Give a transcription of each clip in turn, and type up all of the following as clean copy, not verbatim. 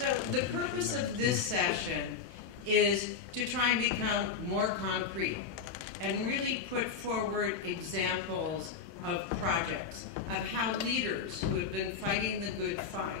So the purpose of this session is to try and become more concrete and really put forward examples of projects, of how leaders who have been fighting the good fight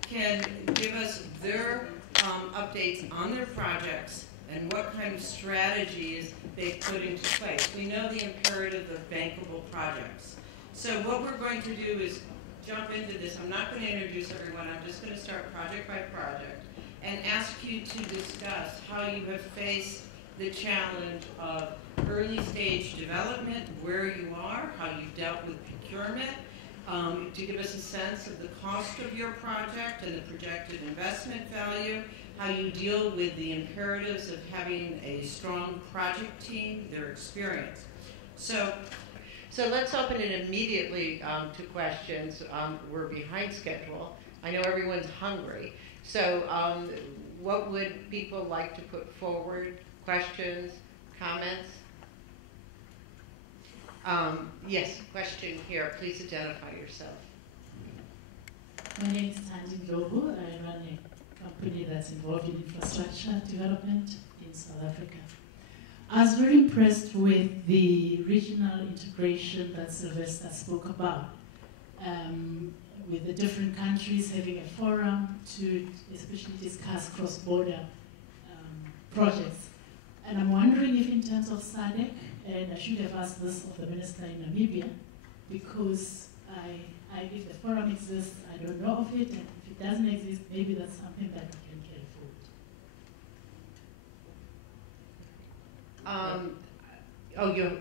can give us their updates on their projects and what kind of strategies they've put into place. We know the imperative of bankable projects. So what we're going to do is jump into this. I'm not going to introduce everyone. I'm just going to start project by project and ask you to discuss how you have faced the challenge of early stage development, where you are, how you dealt with procurement, to give us a sense of the cost of your project and the projected investment value, how you deal with the imperatives of having a strong project team, their experience. So let's open it immediately to questions. We're behind schedule. I know everyone's hungry. So what would people like to put forward? Questions, comments? Yes, question here. Please identify yourself. My name is Tandy Globo. I run a company that's involved in infrastructure development in South Africa. I was very impressed with the regional integration that Sylvester spoke about, with the different countries having a forum to especially discuss cross-border projects. And I'm wondering if in terms of SADC, and I should have asked this of the minister in Namibia, because if the forum exists, I don't know of it, and if it doesn't exist, maybe that's something that we can carry forward.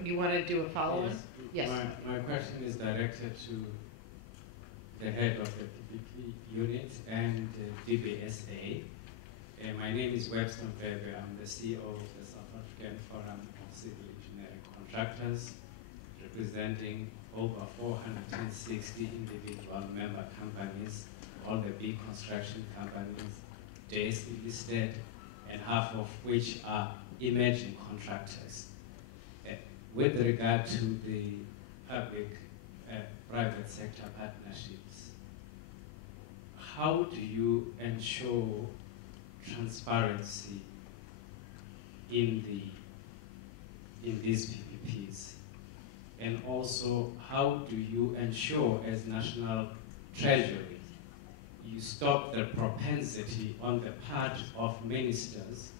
You want to do a follow-up? Yes. My question is directed to the head of the PPP unit and DBSA. My name is Webster Mbebe. I'm the CEO of the South African Forum of Civil Engineering Contractors, representing over 460 individual member companies, all the big construction companies, JSE listed, and half of which are emerging contractors. With regard to the public-private sector partnerships, how do you ensure transparency in these PPPs? And also, how do you ensure, as National Treasury, you stop the propensity on the part of ministers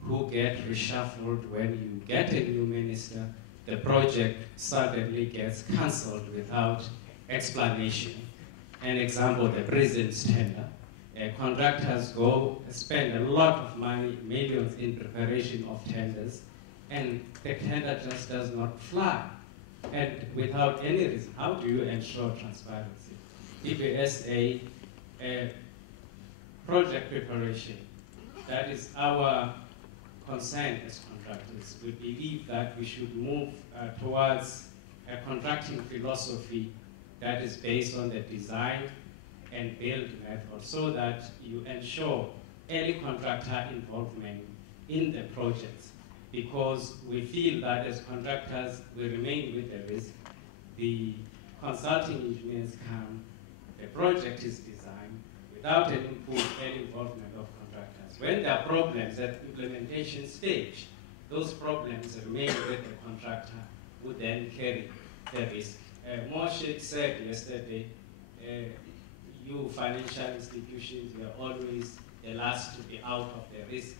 who get reshuffled when you get a new minister, the project suddenly gets cancelled without explanation. An example, the president's tender. Contractors go spend a lot of money, millions in preparation of tenders, and the tender just does not fly. And without any reason, how do you ensure transparency? DBSA project preparation, that is our concern as contractors. We believe that we should move towards a contracting philosophy that is based on the design and build method, so that you ensure early contractor involvement in the projects, because we feel that as contractors we remain with the risk. The consulting engineers come, the project is designed without an input and involvement of contractors. When there are problems at implementation stage, those problems remain with the contractor, who then carry the risk. Moshe said yesterday, you financial institutions were always the last to be out of the risk.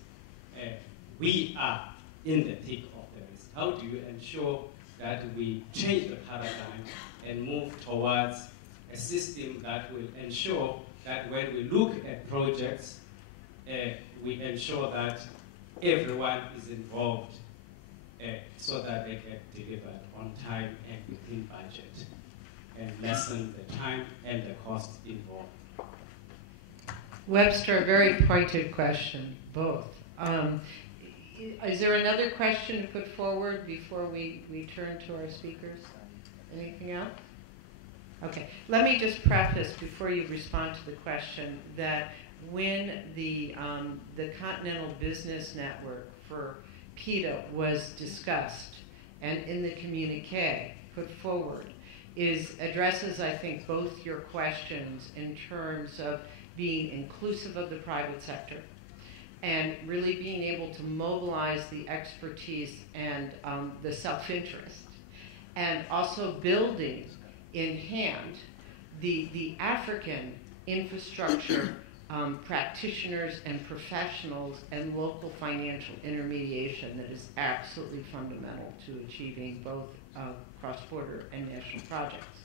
We are in the thick of the risk. How do you ensure that we change the paradigm and move towards a system that will ensure that when we look at projects, we ensure that everyone is involved so that they get delivered on time and within budget, and lessen the time and the cost involved? Webster, a very pointed question, both. Is there another question to put forward before we turn to our speakers? Anything else? Okay, let me just preface before you respond to the question that when the Continental Business Network for PETA was discussed and in the communique put forward, addresses, I think, both your questions in terms of being inclusive of the private sector, and really being able to mobilize the expertise and the self-interest, and also building in hand the African infrastructure practitioners and professionals and local financial intermediation that is absolutely fundamental to achieving both cross-border and national projects.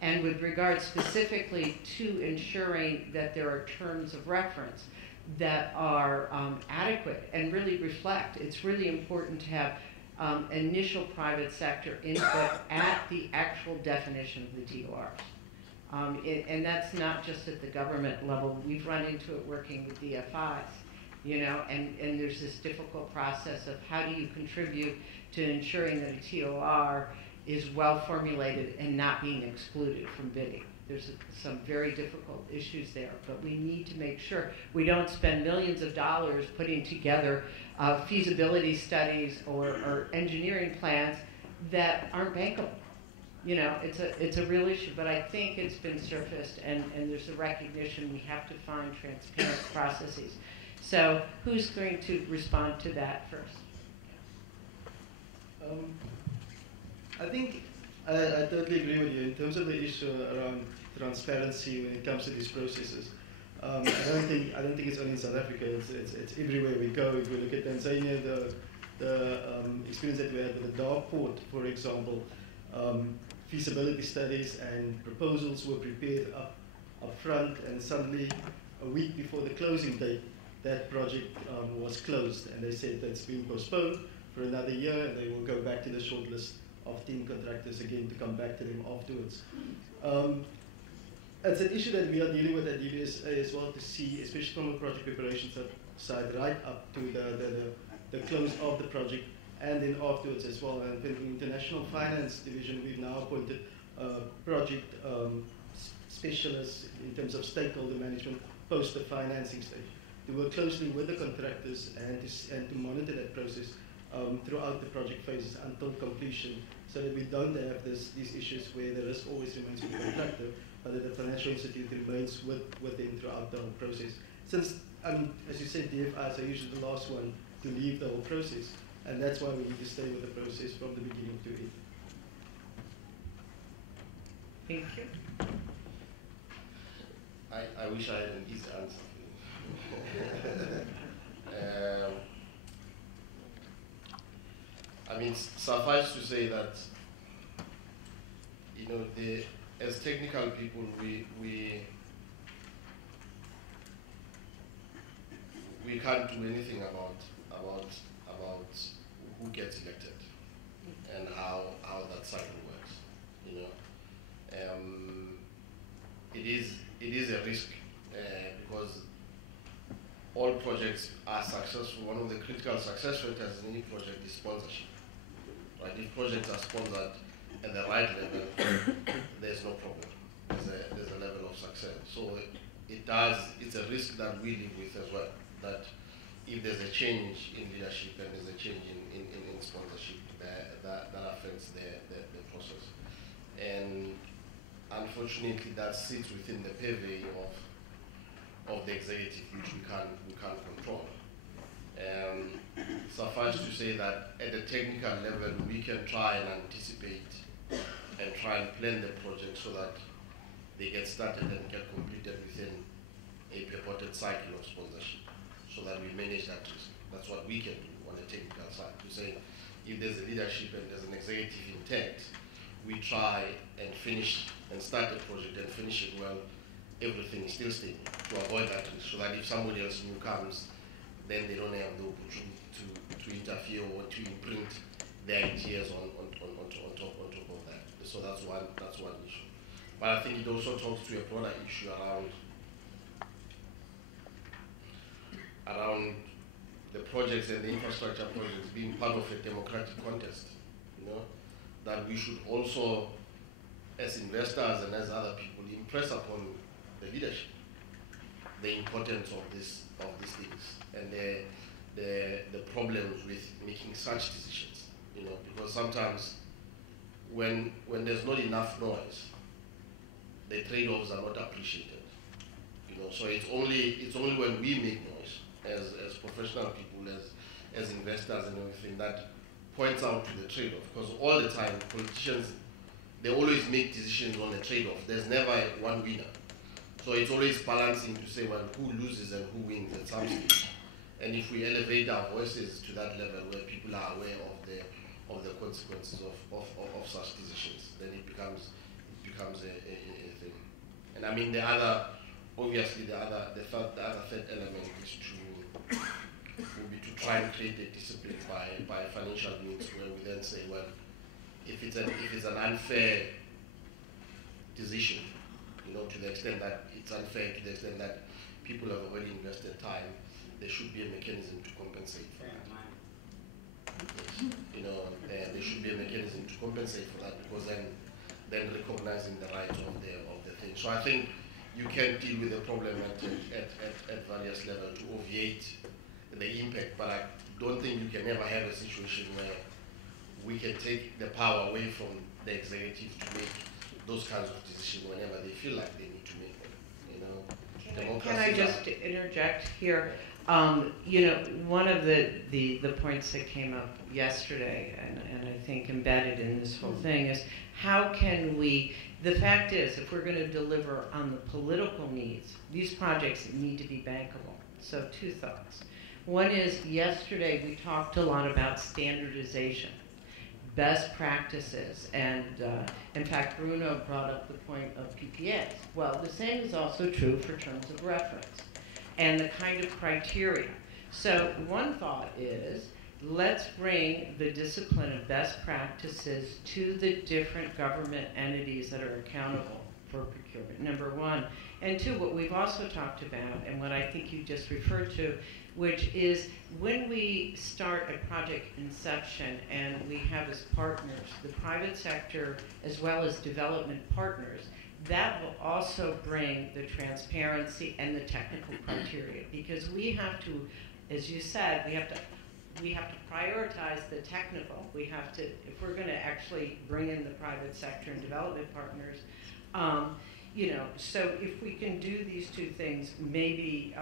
And with regard specifically to ensuring that there are terms of reference that are adequate and really reflect, it's really important to have initial private sector input at the actual definition of the TORs. And that's not just at the government level. We've run into it working with DFIs, you know, and there's this difficult process of how do you contribute to ensuring that a TOR is well formulated and not being excluded from bidding. There's some very difficult issues there, but we need to make sure we don't spend millions of dollars putting together feasibility studies or engineering plans that aren't bankable. You know, it's a real issue, but I think it's been surfaced, and there's a recognition we have to find transparent processes. So who's going to respond to that first? I think I totally agree with you in terms of the issue around transparency when it comes to these processes. I don't think it's only in South Africa. It's everywhere we go. If we look at Tanzania, the experience that we had with the dark port, for example, feasibility studies and proposals were prepared up front, and suddenly a week before the closing date, that project was closed, and they said that it's been postponed for another year, and they will go back to the shortlist of 10 contractors again to come back to them afterwards. It's an issue that we are dealing with at DBS as well, to see, especially from a project preparation side, right up to the close of the project, and then afterwards as well. And in the International Finance Division, we've now appointed project specialists in terms of stakeholder management post the financing stage, to work closely with the contractors and to monitor that process throughout the project phases until completion, so that we don't have these issues where the risk always remains with the contractor, but that the financial institute remains with them throughout the whole process. Since, as you said, DFIs are usually the last one to leave the whole process, and that's why we need to stay with the process from the beginning to end. Thank you. I wish I had an easy answer. I mean, suffice to say that, you know, as technical people, we can't do anything about who gets elected and how that cycle works. You know, it is a risk because all projects are successful. One of the critical success factors in any project is sponsorship. Right? If projects are sponsored at the right level, there's no problem. There's a level of success. So it's a risk that we live with as well. That if there's a change in leadership and there's a change in sponsorship, that affects the process. And unfortunately, that sits within the purview of the executive, which we can't control. Suffice to say that at a technical level, we can try and anticipate and try and plan the project so that they get started and get completed within a purported cycle of sponsorship, so that we manage that risk. That's what we can do on the technical side. To say, if there's a leadership and there's an executive intent, we try and finish and start the project and finish it well, everything is still stable, to avoid that risk, so that if somebody else new comes, then they don't have the opportunity to interfere or to imprint their ideas on top of that. So that's one issue. But I think it also talks to a broader issue around the projects and the infrastructure projects being part of a democratic contest. You know, that we should also, as investors and as other people, impress upon the leadership the importance of these things and the problems with making such decisions. You know, because sometimes when there's not enough noise, the trade-offs are not appreciated. You You know, so it's only when we make noise as professional people, as investors and everything, that points out to the trade-off. Because all the time, politicians, they always make decisions on the trade-off. There's never one winner. So it's always balancing to say, well, who loses and who wins at some stage. And if we elevate our voices to that level where people are aware of the consequences of such decisions, then it becomes a thing. And I mean, obviously the other third element is will be to try and create a discipline by financial means, where we then say, well, if it's an unfair decision, you know, to the extent that it's unfair, to the extent that people have already invested time, there should be a mechanism to compensate for that. Yes. You know, there should be a mechanism to compensate for that, because then recognizing the right of the thing. So I think you can deal with the problem at various levels to obviate the impact, but I don't think you can ever have a situation where we can take the power away from the executive to make those kinds of decisions whenever they feel like they need to make them. You know, can I just interject here? You know, one of the points that came up yesterday, and I think embedded in this whole thing, is how can we, the fact is, if we're going to deliver on the political needs, these projects need to be bankable. So two thoughts. One is, yesterday we talked a lot about standardization, best practices, and in fact Bruno brought up the point of PPAs. Well, the same is also true for terms of reference and the kind of criteria. So one thought is, let's bring the discipline of best practices to the different government entities that are accountable for procurement, number one. And two, what we've also talked about, and what I think you just referred to, which is when we start a project inception and we have as partners the private sector as well as development partners, that will also bring the transparency and the technical criteria, because we have to, as you said, we have to prioritize the technical. We have to, if we're going to actually bring in the private sector and development partners, you know, so if we can do these two things, maybe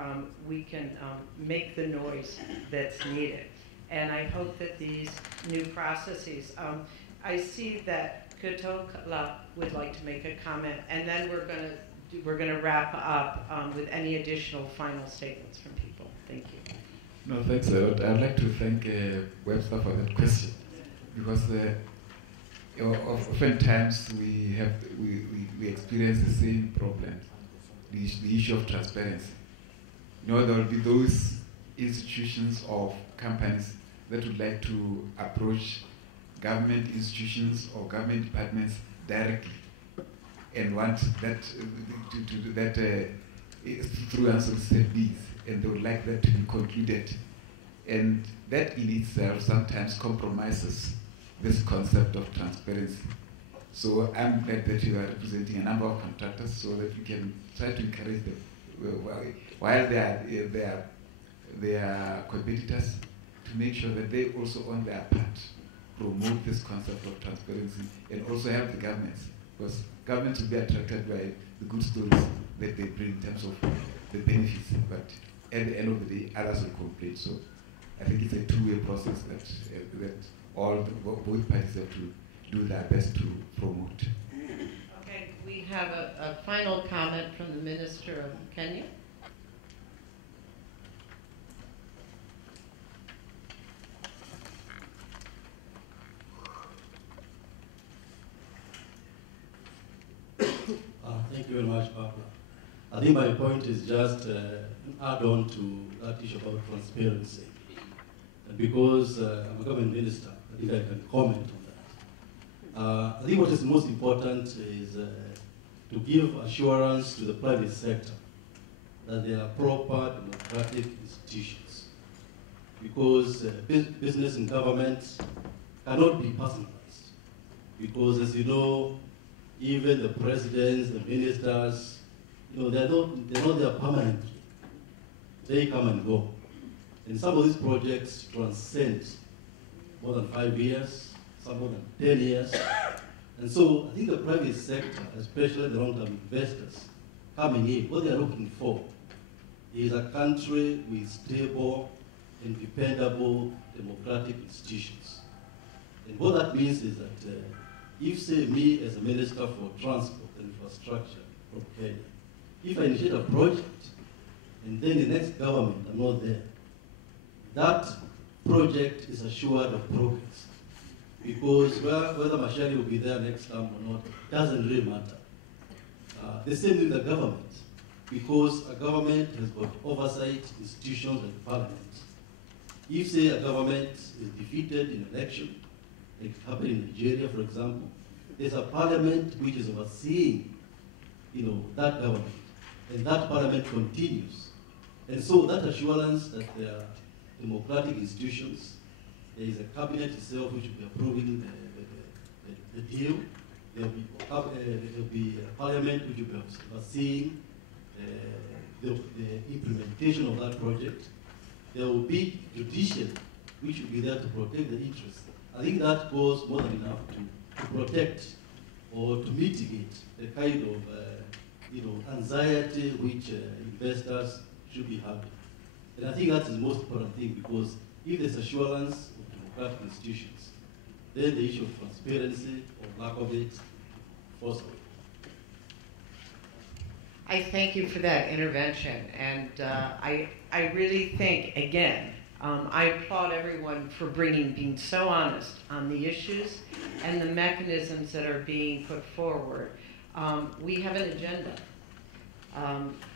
we can make the noise that's needed. And I hope that these new processes, I see that Kutokala would like to make a comment, and then we're gonna wrap up with any additional final statements from people. Thank you. No, thanks a lot. I'd like to thank Webster for that question, because oftentimes we experience the same problems, the issue of transparency. You know, there will be those institutions or companies that would like to approach government institutions or government departments directly and want that to do that through unsolicited bids, and they would like that to be concluded. And that in itself sometimes compromises this concept of transparency. So I'm glad that you are representing a number of contractors, so that you can try to encourage them, while they are competitors, to make sure that they also on their part promote this concept of transparency, and also help the governments, because governments will be attracted by the good stories that they bring in terms of the benefits, but at the end of the day, others will complain. So I think it's a two-way process that both parties have to do their best to promote. Okay, we have a final comment from the Minister of Kenya. Thank you very much, Barbara. I think my point is just add on to that issue about transparency. Because I'm a government minister, I think I can comment on that. I think what is most important is to give assurance to the private sector that they are proper democratic institutions. Because business and government cannot be personalized. Because as you know, even the presidents, the ministers, you know, they're not there permanently. They come and go. And some of these projects transcend more than 5 years, some more than 10 years. And so I think the private sector, especially the long-term investors, coming in, what they are looking for is a country with stable and dependable democratic institutions. And what that means is that if, say, me as a Minister for Transport and Infrastructure from Kenya, if I initiate a project and then the next government are not there, that project is assured of progress. Because whether Mashari will be there next time or not doesn't really matter. The same with the government, because a government has got oversight institutions and parliament. If, say, a government is defeated in an election, like it happened in Nigeria, for example, there's a parliament which is overseeing, that government, and that parliament continues. And so that assurance that there are democratic institutions, there is a cabinet itself which will be approving the deal. There will be a parliament which will be overseeing the implementation of that project. There will be judiciary which will be there to protect the interests. I think that goes more than enough to protect or to mitigate the kind of anxiety which investors should be having. And I think that's the most important thing, because if there's assurance of democratic institutions, then the issue of transparency or lack of it falls away. I thank you for that intervention, and I really think, again, I applaud everyone for being so honest on the issues and the mechanisms that are being put forward. We have an agenda.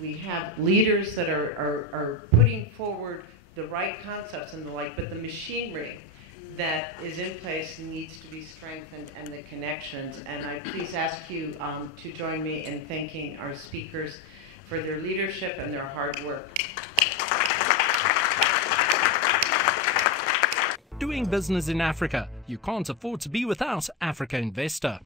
We have leaders that are putting forward the right concepts and the like, but the machinery that is in place needs to be strengthened, and the connections. And I please ask you to join me in thanking our speakers for their leadership and their hard work. Doing business in Africa, you can't afford to be without Africa Investor.